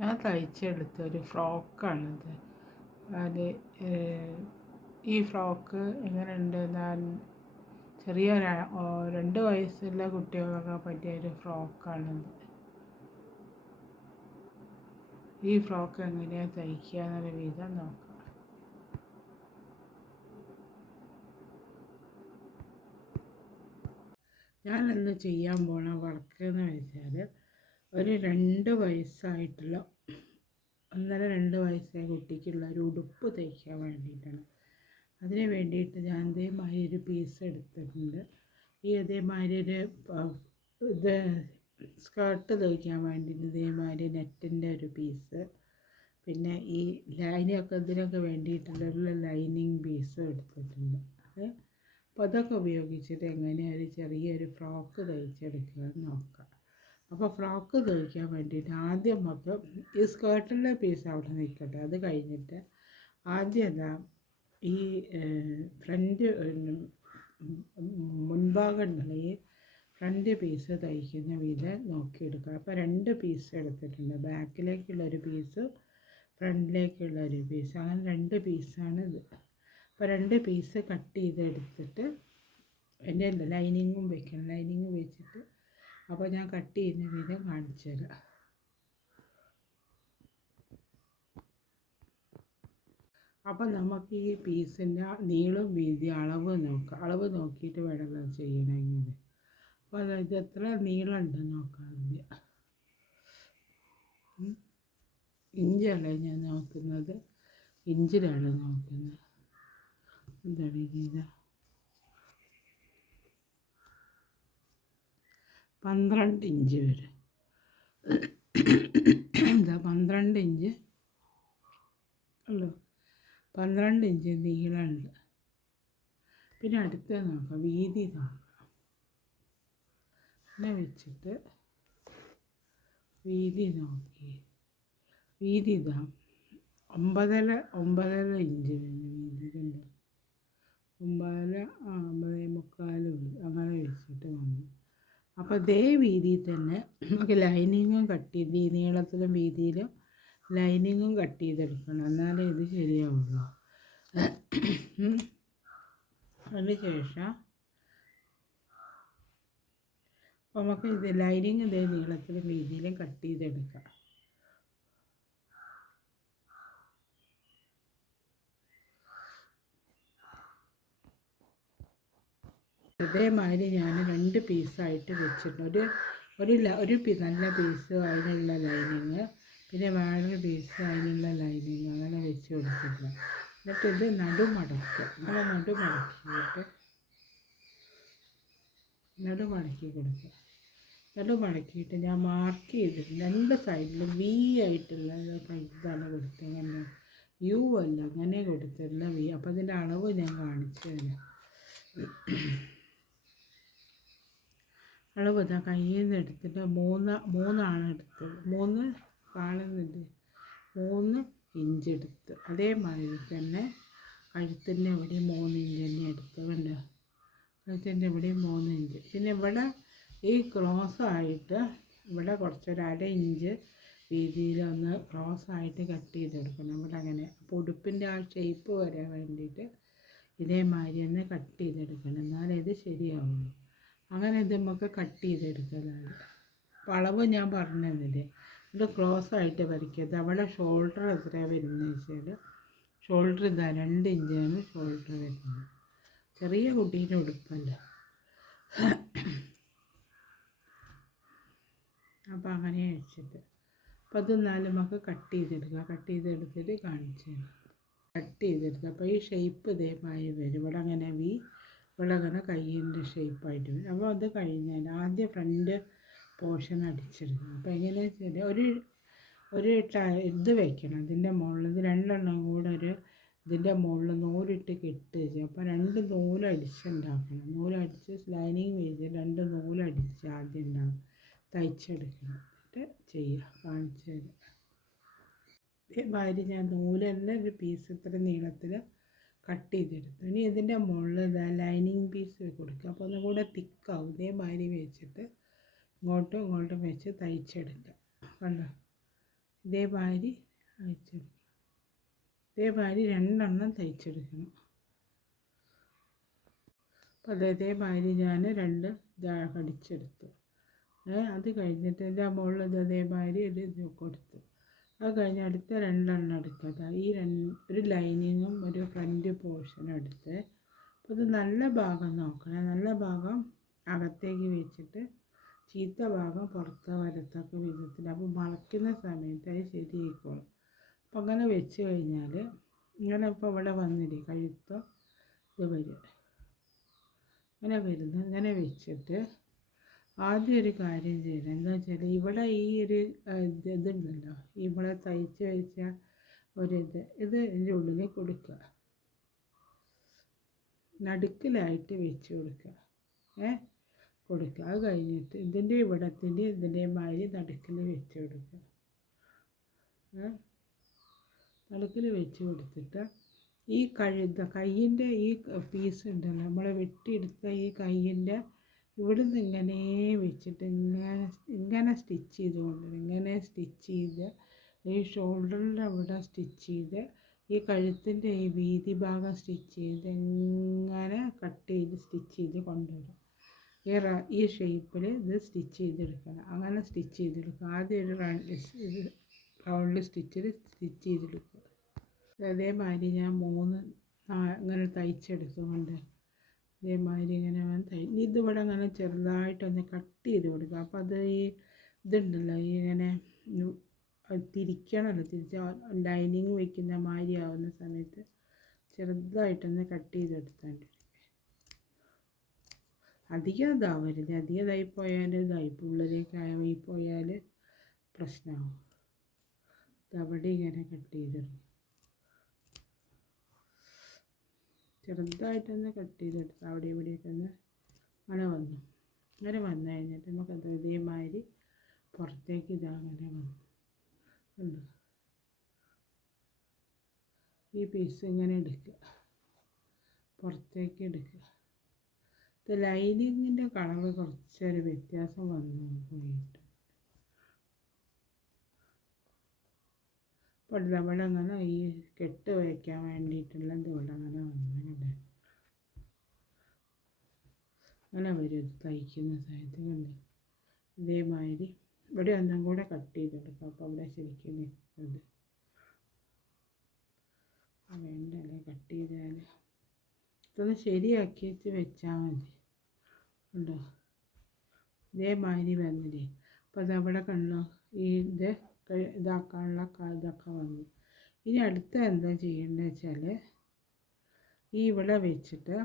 ഞാൻ തയ്ച്ചെടുത്ത ഒരു ഫ്രോക്കാണിത്. അത് ഈ ഫ്രോക്ക് എങ്ങനെയുണ്ട്? ഞാൻ ചെറിയ 2 വയസ്സുള്ള കുട്ടികൾക്കൊക്കെ പറ്റിയ ഒരു ഫ്രോക്കാണിത്. ഈ ഫ്രോക്ക് എങ്ങനെയാണ് തയ്ക്കുക എന്നൊരു വിധം നോക്കാം. ഞാനിന്ന് ചെയ്യാൻ പോണ വർക്ക് എന്ന് വെച്ചാൽ ഒരു 2 വയസ്സായിട്ടുള്ള 1.5-2 വയസ്സായ കുട്ടിക്കുള്ള ഒരു ഉടുപ്പ് തയ്ക്കാൻ വേണ്ടിയിട്ടാണ്. അതിന് വേണ്ടിയിട്ട് ഞാൻ ഇതേമാതിരി ഒരു പീസ് എടുത്തിട്ടുണ്ട്. അതേമാതിരി ഒരു ഇത് സ്കേർട്ട് തയ്ക്കാൻ വേണ്ടിയിട്ട് ഇതേമാതിരി നെറ്റിൻ്റെ ഒരു പീസ്, പിന്നെ ഈ ഇതിനൊക്കെ വേണ്ടിയിട്ടുള്ള ലൈനിങ് പീസും എടുത്തിട്ടുണ്ട്. അപ്പോൾ അതൊക്കെ ഉപയോഗിച്ചിട്ട് എങ്ങനെയാണ് ഒരു ചെറിയൊരു ഫ്രോക്ക് തയ്ച്ചെടുക്കുക എന്ന് നോക്കാം. അപ്പോൾ ഫ്രോക്ക് തയ്ക്കാൻ വേണ്ടിയിട്ട് ആദ്യം നമുക്ക് ഈ സ്കേർട്ടിൻ്റെ പീസ് അവിടെ നിൽക്കട്ടെ. അത് കഴിഞ്ഞിട്ട് ആദ്യം എന്താ ഈ ഫ്രണ്ട് മുൻഭാഗമുള്ള ഈ ഫ്രണ്ട് പീസ് തയ്ക്കുന്ന വിധം നോക്കിയെടുക്കുക. അപ്പോൾ 2 പീസ് എടുത്തിട്ടുണ്ട്. ബാക്കിലേക്കുള്ളൊരു പീസ്, ഫ്രണ്ടിലേക്കുള്ളൊരു പീസ്, അങ്ങനെ 2 പീസാണ് ഇത്. അപ്പോൾ 2 പീസ് കട്ട് ചെയ്തെടുത്തിട്ട് എൻ്റെ ലൈനിങ്ങും വെക്കണം. ലൈനിങ് വെച്ചിട്ട് അപ്പോൾ ഞാൻ കട്ട് ചെയ്യുന്ന വിധം കാണിച്ചു തരാം. അപ്പം നമുക്ക് ഈ പീസിൻ്റെ നീളം വീതി അളവ് നോക്കാം. അളവ് നോക്കിയിട്ട് വേണം ചെയ്യണമെങ്കിൽ. അപ്പോൾ അതായത് എത്ര നീളം ഉണ്ട് നോക്കാം. ഇഞ്ചല്ല ഞാൻ നോക്കുന്നത്, ഇഞ്ചിലാണ് നോക്കുന്നത്. എന്താണ് ഇത്? 12 ഇഞ്ച് വരും. എന്താ 12 ഇഞ്ച് അല്ലോ, 12 ഇഞ്ച് നീളമുണ്ട്. പിന്നെ അടുത്ത നോക്കാം, വീതി നോക്കാം. പിന്നെ വെച്ചിട്ട് വീതി നോക്കി, വീതി ഇതാ 9.5 ഇഞ്ച് വീതി ഉണ്ട്. 9, 9.25 അങ്ങനെ വെച്ചിട്ട് വന്നു. അപ്പോൾ അതേ വീതിയിൽ തന്നെ നമുക്ക് ലൈനിങ്ങും കട്ട് ചെയ്ത് ഈ നീളത്തിലും വീതിയിലും ലൈനിങ്ങും കട്ട് ചെയ്തെടുക്കണം, എന്നാലേ ഇത് ശരിയാവുള്ളൂ. അതിന് ശേഷം നമുക്ക് ഇത് ലൈനിങ് ഇതേ നീളത്തിലും വീതിയിലും കട്ട് ചെയ്തെടുക്കാം. അതേമാതിരി ഞാൻ 2 പീസായിട്ട് വെച്ചിട്ടുണ്ട്. ഒരു നല്ല പീസ് അതിനുള്ള ലൈനിങ്, പിന്നെ വേറൊരു പീസ് അതിനുള്ള ലൈനിങ്, അങ്ങനെ വെച്ച് കൊടുത്തില്ല. എന്നിട്ട് ഇത് നടുമടക്കുക. അങ്ങനെ നടുമടക്കി കൊടുക്കുക. നടുമടക്കിയിട്ട് ഞാൻ മാർക്ക് ചെയ്തിട്ട് 2 സൈഡിലും വി ആയിട്ടുള്ള ഇതാണ് കൊടുത്തത്. അങ്ങനെ യു അല്ല, അങ്ങനെ കൊടുത്തിട്ടുള്ള വി. അപ്പോൾ അതിൻ്റെ അളവ് ഞാൻ കാണിച്ചു തരാം. അളവ് ഇതാ കയ്യിൽ നിന്ന് എടുത്തിട്ട് 3 എടുത്തത്. 3 കാണുന്നുണ്ട്, 3 ഇഞ്ച് എടുത്ത്. അതേമാതിരി തന്നെ കഴുത്തിൻ്റെ ഇവിടെ 3 ഇഞ്ച് തന്നെ എടുത്ത്. കണ്ടോ, കഴുത്തിൻ്റെ ഇവിടെ 3 ഇഞ്ച്. പിന്നെ ഇവിടെ ഈ ക്രോസായിട്ട് ഇവിടെ കുറച്ചൊരു 1/2 ഇഞ്ച് വീതിയിലൊന്ന് ക്രോസായിട്ട് കട്ട് ചെയ്തെടുക്കണം. ഇവിടെ അങ്ങനെ. അപ്പോൾ ഉടുപ്പിൻ്റെ ആ ഷേപ്പ് വരാൻ വേണ്ടിയിട്ട് ഇതേമാതിരി ഒന്ന് കട്ട് ചെയ്തെടുക്കണം, എന്നാലേ ഇത് ശരിയാവുള്ളൂ. അങ്ങനെ ഇത് നമുക്ക് കട്ട് ചെയ്തെടുക്കുന്നതാണ്. അപ്പോൾ അളവ് ഞാൻ പറഞ്ഞു തന്നില്ലേ, ഇത് ക്ലോസ് ആയിട്ട് വരയ്ക്കരുത്. അവിടെ ഷോൾഡർ എത്രയാണ് വരുന്നത് വെച്ചാൽ, ഷോൾഡർ ഇതാ 2 ഇഞ്ചാണ് ഷോൾഡർ വരുന്നത്. ചെറിയ കുട്ടീൻ്റെ ഉടുപ്പല്ല. അപ്പോൾ അങ്ങനെ വെച്ചിട്ട് അപ്പോൾ അത് നമുക്ക് കട്ട് ചെയ്തെടുക്കുക. കട്ട് ചെയ്തെടുത്തിട്ട് കാണിച്ചു തരാം. കട്ട് ചെയ്തെടുക്കുക. അപ്പോൾ ഈ ഷേപ്പ് ഇതേമായി വരും. ഇവിടെ അങ്ങനെ ഇവിടെ അങ്ങനെ കയ്യിൻ്റെ ഷേപ്പായിട്ട് വരും. അപ്പോൾ അത് കഴിഞ്ഞാൽ ആദ്യം ഫ്രണ്ട് പോർഷൻ അടിച്ചെടുക്കണം. അപ്പോൾ എങ്ങനെയാണെന്ന് വെച്ചാൽ ഒരു ഇത് വെക്കണം ഇതിൻ്റെ മുകളിൽ. ഇത് 2 എണ്ണം കൂടെ ഇതിൻ്റെ മുകളിൽ നൂലിട്ട് കെട്ട്. അപ്പോൾ 2 നൂലടിച്ചുണ്ടാക്കണം. നൂലടിച്ച് ലൈനിങ് ചെയ്ത് 2 നൂലടിച്ച് ആദ്യം ഉണ്ടാകും തയ്ച്ചെടുക്കണം. എന്നിട്ട് ചെയ്യുക, കാണിച്ചു തരാം. ഇതേമാതിരി ഞാൻ നൂലെല്ലാം ഒരു പീസ് ഇത്ര നീളത്തിൽ കട്ട് ചെയ്തെടുത്തു. ഇനി ഇതിൻ്റെ മുകളിൽ ലൈനിങ് പീസ് കൊടുക്കുക. അപ്പോൾ ഒന്നും കൂടെ തിക്കാവും. ഇതേമാതിരി വെച്ചിട്ട് ഇങ്ങോട്ടും വെച്ച് തയ്ച്ചെടുക്കുക. കണ്ടോ, ഇതേമാതിരി അയച്ചെടുക്കണം. ഇതേമാതിരി 2 എണ്ണം തയ്ച്ചെടുക്കണം. അപ്പോൾ അതേമാതിരി ഞാൻ 2 കടിച്ചെടുത്തു. അത് കഴിഞ്ഞിട്ട് എൻ്റെ മുകളിൽ അതേമാതിരി ഒരു ഇത് കൊടുത്തു. അത് കഴിഞ്ഞ് അടുത്ത 2 എണ്ണം എടുക്കുക. ഒരു ലൈനിങ്ങും ഒരു ഫ്രണ്ട് പോർഷനും എടുത്ത്. അപ്പോൾ ഇത് നല്ല ഭാഗം നോക്കണം. നല്ല ഭാഗം അകത്തേക്ക് വെച്ചിട്ട് ചീത്ത ഭാഗം പുറത്ത് വരത്തക്ക വിധത്തിൽ. അപ്പോൾ മറക്കുന്ന സമയത്ത് അത് ശരിയായിക്കോളും. അപ്പോൾ അങ്ങനെ വെച്ച് കഴിഞ്ഞാൽ ഇങ്ങനെ ഇപ്പോൾ ഇവിടെ വന്നില്ലേ കഴുത്ത് ഇത് വരും. ഇങ്ങനെ വരുന്നത് ഇങ്ങനെ വെച്ചിട്ട് ആദ്യം ഒരു കാര്യം ചെയ്യണം. എന്താ വെച്ചാൽ ഇവിടെ ഈ ഒരു ഇതുണ്ടല്ലോ, ഇവിടെ തയ്ച്ച് വെച്ച ഇത് ഇതിൻ്റെ ഉള്ളിൽ കൊടുക്കുക. നടുക്കിലായിട്ട് വെച്ച് കൊടുക്കുക. കൊടുക്കുക. അത് കഴിഞ്ഞിട്ട് ഇതിൻ്റെ ഇവിടത്തിൻ്റെ ഇതിൻ്റെമാതിരി നടുക്കിൽ വെച്ച് കൊടുക്കുക. നടുക്കിൽ വെച്ച് കൊടുത്തിട്ട് ഈ കയ്യിൻ്റെ ഈ പീസ് ഉണ്ടല്ലോ, നമ്മൾ വെട്ടിയെടുത്ത ഈ കയ്യിൻ്റെ ഇവിടുന്ന് ഇങ്ങനെ വെച്ചിട്ട് ഇങ്ങനെ സ്റ്റിച്ച് ചെയ്തുകൊണ്ട് ഇങ്ങനെ സ്റ്റിച്ച് ചെയ്ത് ഈ ഷോൾഡറിൻ്റെ അവിടെ സ്റ്റിച്ച് ചെയ്ത് ഈ കഴുത്തിൻ്റെ ഈ വീതി ഭാഗം സ്റ്റിച്ച് ചെയ്ത് ഇങ്ങനെ കട്ട് ചെയ്ത് സ്റ്റിച്ച് ചെയ്ത് കൊണ്ടുവരും. ഈ ഷേപ്പിൽ ഇത് സ്റ്റിച്ച് ചെയ്തെടുക്കണം. അങ്ങനെ സ്റ്റിച്ച് ചെയ്തെടുക്കുക. ആദ്യം ഒരു റൗണ്ട് സ്റ്റിച്ചിൽ സ്റ്റിച്ച് ചെയ്തെടുക്കുക. അതേമാതിരി ഞാൻ 3 ഇങ്ങനെ തയ്ച്ചെടുക്കുന്നുണ്ട്. ഇതേമാതിരി ഇങ്ങനെ ഇതിവിടെ അങ്ങനെ ചെറുതായിട്ടൊന്ന് കട്ട് ചെയ്ത് കൊടുക്കുക. അപ്പോൾ അത് ഈ ഇതുണ്ടല്ലോ, ഈ ഇങ്ങനെ തിരിക്കണമല്ലോ, ലൈനിങ് വയ്ക്കുന്ന മാതിരി ആവുന്ന സമയത്ത് ചെറുതായിട്ടൊന്ന് കട്ട് ചെയ്തെടുത്താൽ അധികം ഇതാവരുത്. അധികം ഇതായിപ്പോയാൽ ഉള്ളിലേക്കായി പോയാൽ പ്രശ്നമാവും. അവിടെ ഇങ്ങനെ കട്ട് ചെയ്തിടും. ചെറുതായിട്ടൊന്ന് കട്ട് ചെയ്തെടുത്ത് അവിടെ ഇവിടെയൊക്കെ ഒന്ന് അങ്ങനെ വന്നു. അങ്ങനെ വന്നു കഴിഞ്ഞിട്ട് നമുക്കത് ഇതേമാതിരി പുറത്തേക്ക് ഇതങ്ങനെ വന്നു ഉണ്ട്. ഈ പീസ് ഇങ്ങനെ എടുക്കുക, പുറത്തേക്ക് എടുക്കുക. ഇത് ലൈനിങ്ങിൻ്റെ കളർ കുറച്ചൊരു വ്യത്യാസം വന്നു പോയിട്ട് അപ്പോൾ ഇവിടെ അങ്ങനെ ഈ കെട്ട് വയ്ക്കാൻ വേണ്ടിയിട്ടുള്ള ഇവിടെ അങ്ങനെ വന്നു. അങ്ങനെ വരും തയ്ക്കുന്ന സമയത്ത് കണ്ട്. ഇതേമാതിരി ഇവിടെ ഒന്നും കൂടെ കട്ട് ചെയ്തെടുക്കാം. അപ്പോൾ അവിടെ ശരിക്കും നിൽക്കുന്നത് വേണ്ടല്ലേ, കട്ട് ചെയ്താൽ ഇതൊന്ന് ശരിയാക്കിയിട്ട് വെച്ചാൽ മതി. ഉണ്ടോ, ഇതേമാതിരി വന്നില്ലേ. അപ്പോൾ അതവിടെ കണ്ടോ, ഈ ഇതാക്കാനുള്ള ഇതൊക്കെ വന്നു. ഇനി അടുത്ത എന്താ ചെയ്യേണ്ടത് വെച്ചാൽ ഈ ഇവിടെ വെച്ചിട്ട്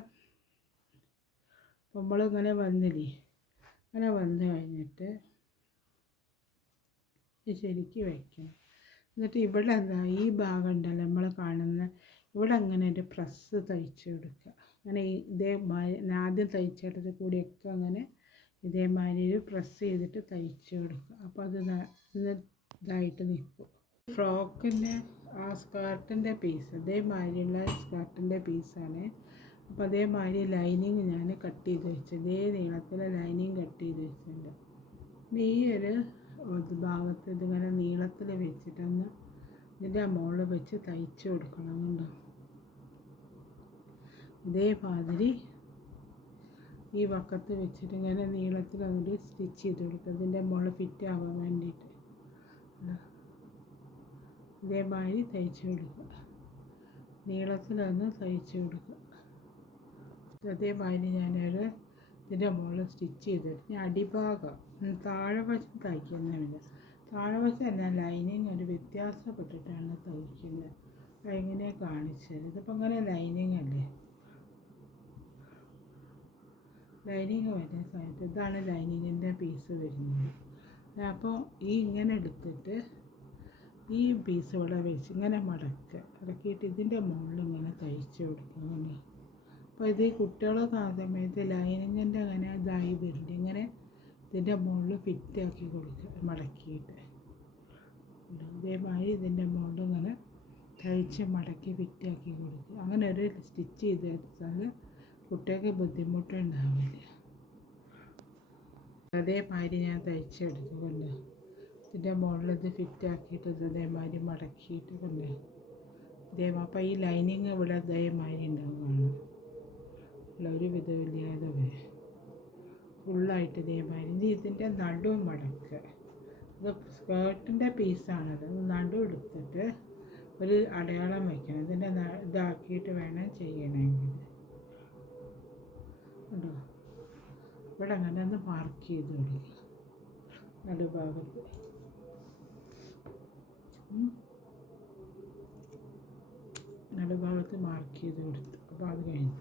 നമ്മളിങ്ങനെ വന്നില്ലേ, അങ്ങനെ വന്നു കഴിഞ്ഞിട്ട് ശരിക്ക് വയ്ക്കണം. എന്നിട്ട് ഇവിടെ എന്താ ഈ ഭാഗം ഉണ്ടല്ലോ നമ്മൾ കാണുന്ന ഇവിടെ അങ്ങനെ ഒരു പ്രസ് തയ്ച്ച് കൊടുക്കുക. അങ്ങനെ ആദ്യം തയ്ച്ചെടുത്ത് കൂടിയൊക്കെ അങ്ങനെ ഇതേമാതിരി ഒരു പ്രസ് ചെയ്തിട്ട് തയ്ച്ച് കൊടുക്കുക. അപ്പോൾ അത് ഇതായിട്ട് നിൽക്കും. ഫ്രോക്കിൻ്റെ ആ സ്കേർട്ടിൻ്റെ പീസ് ഇതേമാതിരിയുള്ള സ്കേർട്ടിൻ്റെ പീസാണ്. അപ്പോൾ അതേമാതിരി ലൈനിങ് ഞാൻ കട്ട് ചെയ്ത് വെച്ചു. ഇതേ നീളത്തിൽ ലൈനിങ് കട്ട് ചെയ്ത് വെച്ചിട്ടുണ്ട്. ഈ ഒരു ഭാഗത്ത് ഇതിങ്ങനെ നീളത്തിൽ വെച്ചിട്ടൊന്ന് ഇതിൻ്റെ മുകളിൽ വെച്ച് തയ്ച്ച് കൊടുക്കണം. കണ്ടോ, ഇതേമാതിരി ഈ വക്കത്ത് വെച്ചിട്ട് ഇങ്ങനെ നീളത്തിൽ അങ്ങോട്ട് സ്റ്റിച്ച് ചെയ്ത് കൊടുക്കുക. ഇതിൻ്റെ മുകളിൽ ഫിറ്റ് ആവാൻ വേണ്ടിയിട്ട് ഇതേമാതിരി തയ്ച്ച് കൊടുക്കുക. നീളത്തിലൊന്ന് തയ്ച്ച് കൊടുക്കുക. അതേമാതിരി ഞാനൊരു ഇതിൻ്റെ മുകളിൽ സ്റ്റിച്ച് ചെയ്തിട്ട് ഞാൻ അടിഭാഗം താഴെ വശം തയ്ക്കുന്നില്ല. താഴെ വശം അല്ല, ലൈനിങ് ഒരു വ്യത്യാസപ്പെട്ടിട്ടാണ് തയ്ക്കുന്നത്. എങ്ങനെ കാണിച്ചത്? ഇതിപ്പോൾ അങ്ങനെ ലൈനിങ് അല്ലേ, ലൈനിങ് വരുന്ന സമയത്ത് ഇതാണ് ലൈനിങ്ങിൻ്റെ പീസ് വരുന്നത്. അപ്പോൾ ഇങ്ങനെ എടുത്തിട്ട് ഈ പീസ് ഇവിടെ വെച്ച് ഇങ്ങനെ മടക്കിയിട്ട് ഇതിൻ്റെ മുകളിൽ ഇങ്ങനെ തയ്ച്ച് കൊടുക്കുക. അപ്പോൾ ഇത് കുട്ടികളെ കാണുന്ന സമയത്ത് ലൈനിങ്ങിൻ്റെ അങ്ങനെ ഇതായി വരില്ല. ഇങ്ങനെ ഇതിൻ്റെ മുകളിൽ ഫിറ്റാക്കി കൊടുക്കുക, മടക്കിയിട്ട് ഇതേമാതിരി ഇതിൻ്റെ മുകളിൽ ഇങ്ങനെ തയ്ച്ച് മടക്കി ഫിറ്റാക്കി കൊടുക്കുക. അങ്ങനെ ഒരു സ്റ്റിച്ച് ചെയ്തെടുത്താൽ കുട്ടികൾക്ക് ബുദ്ധിമുട്ടുണ്ടാവില്ല. അതേമാതിരി ഞാൻ തയ്ച്ചെടുത്തുകൊണ്ട് ഇതിൻ്റെ മുകളിൽ ഇത് ഫിറ്റാക്കിയിട്ട് ഇതേമാതിരി മടക്കിയിട്ട് കൊണ്ടേ അപ്പോൾ ഈ ലൈനിങ് ഇവിടെ ഇതേമാതിരി ഉണ്ടാവുകയാണ് ഉള്ള ഒരു വിധമില്ലാതെ വരെ ഫുള്ളായിട്ട് ഇതേമാതിരി ഇനി ഇതിൻ്റെ നടുവും മടക്കുക. ഇത് സ്കേർട്ടിൻ്റെ പീസാണത്. നടു എടുത്തിട്ട് ഒരു അടയാളം വയ്ക്കണം. ഇതിൻ്റെ ഇതാക്കിയിട്ട് വേണം ചെയ്യണമെങ്കിൽ ഉണ്ടോ. ഇവിടെ അങ്ങനെ ഒന്ന് മാർക്ക് ചെയ്ത് കൊടുക്കുക നടുഭാഗത്ത്. നടുഭാഗത്ത് മാർക്ക് ചെയ്ത് കൊടുത്തു. അപ്പോൾ അത് കഴിഞ്ഞു.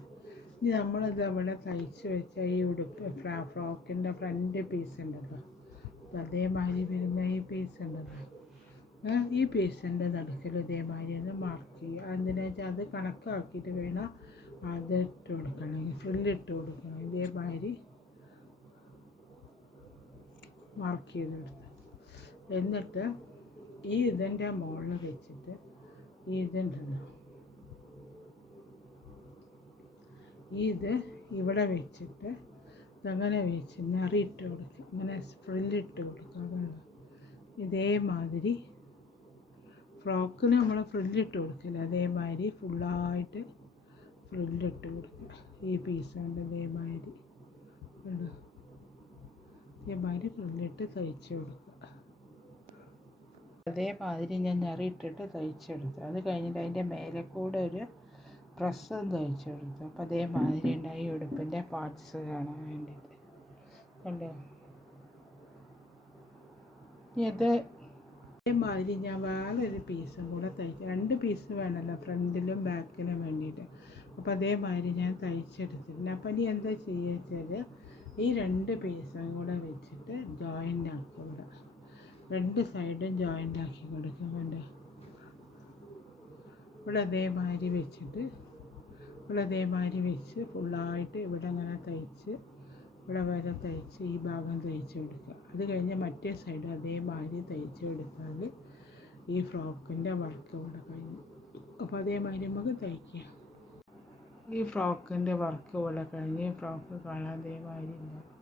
ഇനി നമ്മളിത് അവിടെ തയ്ച്ച് വെച്ച ഈ ഉടുപ്പ് ഫ്രോക്കിൻ്റെ ഫ്രണ്ട് പീസ് ഉണ്ടല്ലോ, അപ്പോൾ അതേമാതിരി വരുന്ന ഈ പീസ് ഉണ്ടല്ലോ, ഈ പീസിൻ്റെ നടുക്കിൽ ഇതേമാതിരി ഒന്ന് മാർക്ക് ചെയ്യുക. എന്തിനാ വെച്ചാൽ അത് കണക്കാക്കിയിട്ട് വേണം അത് ഇട്ട് കൊടുക്കണം, ഫ്രില്ലിട്ട് കൊടുക്കണം. ഇതേമാതിരി മാർക്ക് ചെയ്തെടുത്ത് എന്നിട്ട് ഈ ഇതിൻ്റെ മുകളിൽ വെച്ചിട്ട് ഈ ഇതുണ്ടല്ലോ, ഇത് ഇവിടെ വെച്ചിട്ട് ഇതങ്ങനെ വെച്ച് നിറിയിട്ട് കൊടുക്കുക, ഇങ്ങനെ ഫ്രില്ലിട്ട് കൊടുക്കുക. അതാണ് ഇതേമാതിരി ഫ്രോക്കിന് നമ്മൾ ഫ്രില്ലിട്ട് കൊടുക്കില്ല, അതേമാതിരി ഫുള്ളായിട്ട് ഫ്രില്ലിട്ട് കൊടുക്കുക. ഈ പീസ് കൊണ്ട് ഇതേമാതിരി ഇതേമാതിരി ഫ്രില്ലിട്ട് തയ്ച്ച് കൊടുക്കുക. അതേമാതിരി ഞാൻ നിറിയിട്ടിട്ട് തയ്ച്ചെടുത്തു. അത് കഴിഞ്ഞിട്ട് അതിൻ്റെ മേലെ കൂടെ ഒരു പ്രസ്സും തയ്ച്ചെടുത്തു. അപ്പോൾ അതേമാതിരി ഉണ്ടായി ഉടുപ്പിൻ്റെ പാർട്സ് കാണാൻ വേണ്ടിയിട്ട് കണ്ടോ. ഇത് അതേമാതിരി ഞാൻ വേറൊരു പീസും കൂടെ തയ്ച്ച്, 2 പീസ് വേണമല്ലോ ഫ്രണ്ടിലും ബാക്കിലും വേണ്ടിയിട്ട്. അപ്പോൾ അതേമാതിരി ഞാൻ തയ്ച്ചെടുത്തിട്ടുണ്ട്. അപ്പോൾ ഇനി എന്താ ചെയ്യുക വെച്ചാൽ ഈ 2 പീസും കൂടെ വെച്ചിട്ട് ജോയിൻ്റ് ആക്കും. ഇവിടെ 2 സൈഡും ജോയിൻ്റ് ആക്കി കൊടുക്കും. വേണ്ട ഇവിടെ അതേമാതിരി വെച്ചിട്ട് ഇവിടെ അതേമാതിരി വെച്ച് ഫുള്ളായിട്ട് ഇവിടെ അങ്ങനെ തയ്ച്ച് ഇവിടെ വരെ തയ്ച്ച് ഈ ഭാഗം തയ്ച്ച് കൊടുക്കുക. അത് കഴിഞ്ഞ് മറ്റേ സൈഡ് അതേമാതിരി തയ്ച്ച് കൊടുത്താൽ ഈ ഫ്രോക്കിൻ്റെ വർക്ക് ഇവിടെ കഴിഞ്ഞു. അപ്പോൾ അതേമാതിരി നമുക്ക് തയ്ക്കാം. ഈ ഫ്രോക്കിൻ്റെ വർക്ക് ഇവിടെ കഴിഞ്ഞ് ഫ്രോക്ക് കാണാൻ അതേമാതിരി ഉണ്ടാകും.